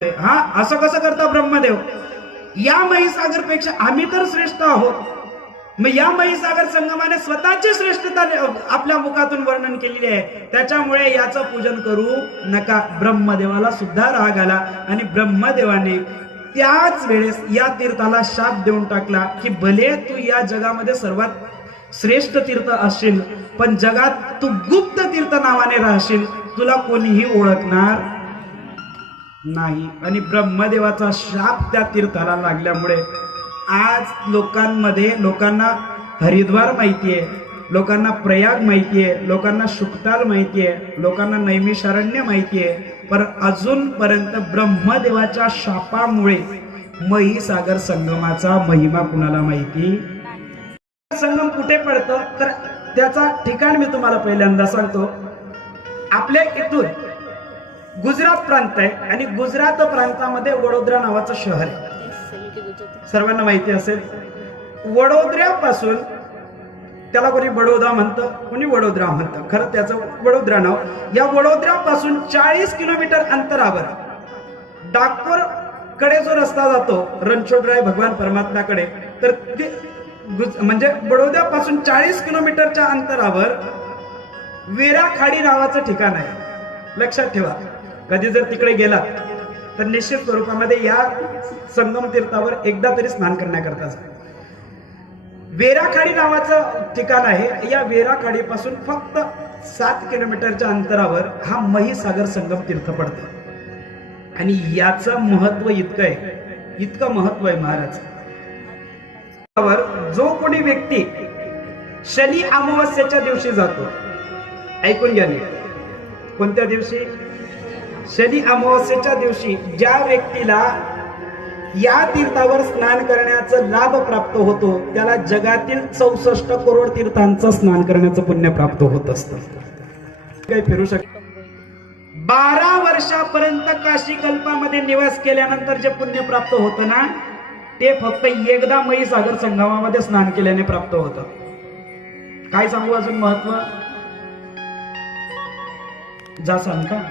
हा असं कसं करता ब्रह्मदेव? या महिसागर पेक्षा आम्ही तर श्रेष्ठ आहोत. मग या महिसागर संगमाने स्वतःची श्रेष्ठता आपल्या मुखातून वर्णन केलेली आहे. त्याच्यामुळे याचं पूजन करू नका. ब्रह्मदेवाला सुद्धा राग आला आणि ब्रह्मदेवाने त्याच वेळेस या तीर्थाला शाप देऊन टाकला की भले तू या जगामध्ये सर्वात श्रेष्ठ तीर्थ असशील, पण जगात तू गुप्त तीर्थ नावाने राहशील, तुला कोणीही ओळखणार नाही. आणि ब्रह्मदेवाचा शाप त्या तीर्थाला लागल्यामुळे आज लोकांना हरिद्वार माहितीये, लोकांना प्रयाग माहितीये, लोकांना शुक्ताल माहितीये, लोकांना नैमिषारण्य माहितीये, पण अजूनपर्यंत ब्रह्मदेवाच्या शापामुळे महिसागर संगमाचा महिमा कुणाला माहिती. संगम कुठे पडतं तर त्याचा ठिकाण मी तुम्हाला पहिल्यांदा सांगतो. आपल्या इथून गुजरात प्रांत आहे आणि गुजरात प्रांतामध्ये वडोदरा नावाचं शहर आहे. सर्वांना माहिती असेल. वडोदऱ्यापासून त्याला कोणी बडोदा म्हणतं, कोणी वडोदरा म्हणतं, खरं त्याचं वडोदरा नाव. या वडोदऱ्यापासून 40 किलोमीटर अंतरावर डाकोर कडे जो रस्ता जातो रणछोडराय भगवान परमात्म्याकडे, तर ते म्हणजे बडोद्यापासून 40 किलोमीटरच्या अंतरावर वेराखाडी नावाचं ठिकाण आहे. लक्षात ठेवा, कधी जर तिकडे गेला तर निश्चित स्वरूपामध्ये या संगम तीर्थावर एकदा तरी स्नान करण्याकरता जा. वेराखाडी नावाचं ठिकाण आहे. या वेराखाडीपासून फक्त 7 किलोमीटरच्या अंतरावर हा महिसागर संगम तीर्थ पडतं. आणि याचं महत्व इतकं महत्व आहे महाराज. जो कोणी व्यक्ती शनी अमावस्येच्या दिवशी जातो, ऐकून घ्या, कोणत्या दिवशी? शनी अमावस्येच्या दिवशी ज्या व्यक्तीला या तीर्थावर स्नान करण्याचा लाभ प्राप्त होतो त्याला जगातील 64 करोड तीर्थांचं स्नान करण्याचं पुण्य प्राप्त होत असतं. काही फिरू शकत. 12 वर्षापर्यंत काशी कल्पामध्ये निवास केल्यानंतर जे पुण्य प्राप्त होतं ना, ते फक्त एकदा महिसागर संगमामध्ये स्नान केल्याने प्राप्त होतं. काय सांगू अजून महत्व? जा सांग का.